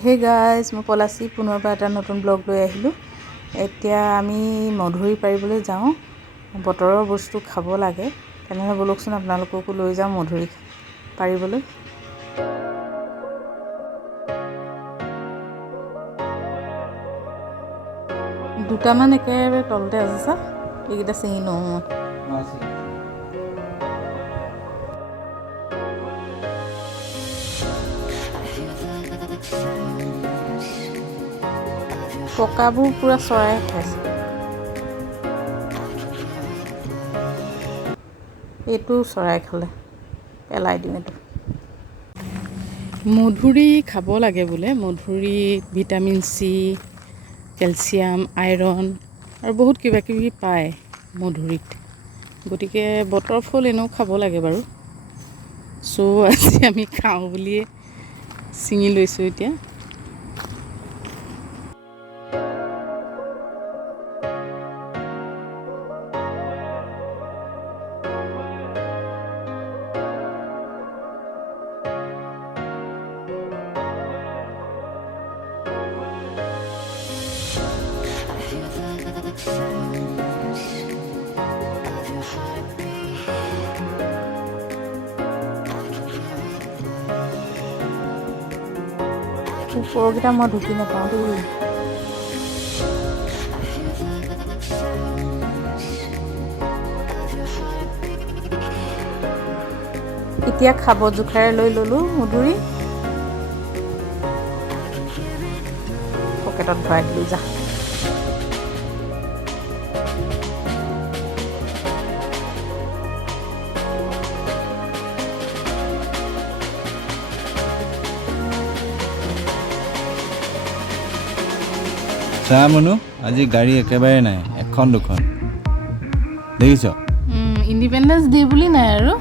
Hey guys, মই পলাশী পুনৰ এটা নতুন ব্লগ লৈ আহিলোঁ। এতিয়া আমি মধুৰি পাৰিবলৈ যাওঁ। বতৰৰ বস্তু খাব লাগে। তেনেহ'লে বলকচোন আপোনালোককো লৈ যাওঁ মধুৰি পাৰিবলৈ। দুটামান একেবাৰে তলতে আছে চা, এইকেইটা ছিঙি লওঁ মই। পকাবোৰ পুৰা চৰাই খাইছে। এইটো চৰাই খালে, পেলাই দিওঁ এইটো। মধুৰি খাব লাগে বোলে। মধুৰিত ভিটামিন চি, কেলচিয়াম, আইৰণ আৰু বহুত কিবা কিবি পায় মধুৰিত। গতিকে বতৰৰ ফল এনেও খাব লাগে বাৰু। চ' আজি আমি খাওঁ বুলিয়ে ছিঙি লৈছোঁ এতিয়া। ওপৰকেইটা মই ঢুকি নাপাওঁ দেই। এতিয়া খাব জোখাৰে লৈ ল'লোঁ মধুৰি, পকেটত ভৰাই দিলোঁ যা। চা মনু, আজি গাড়ী একেবাৰে নাই, এখন দুখন দেখিছ। ইণ্ডিপেণ্ডেন্স ডে বুলি নাই আৰু।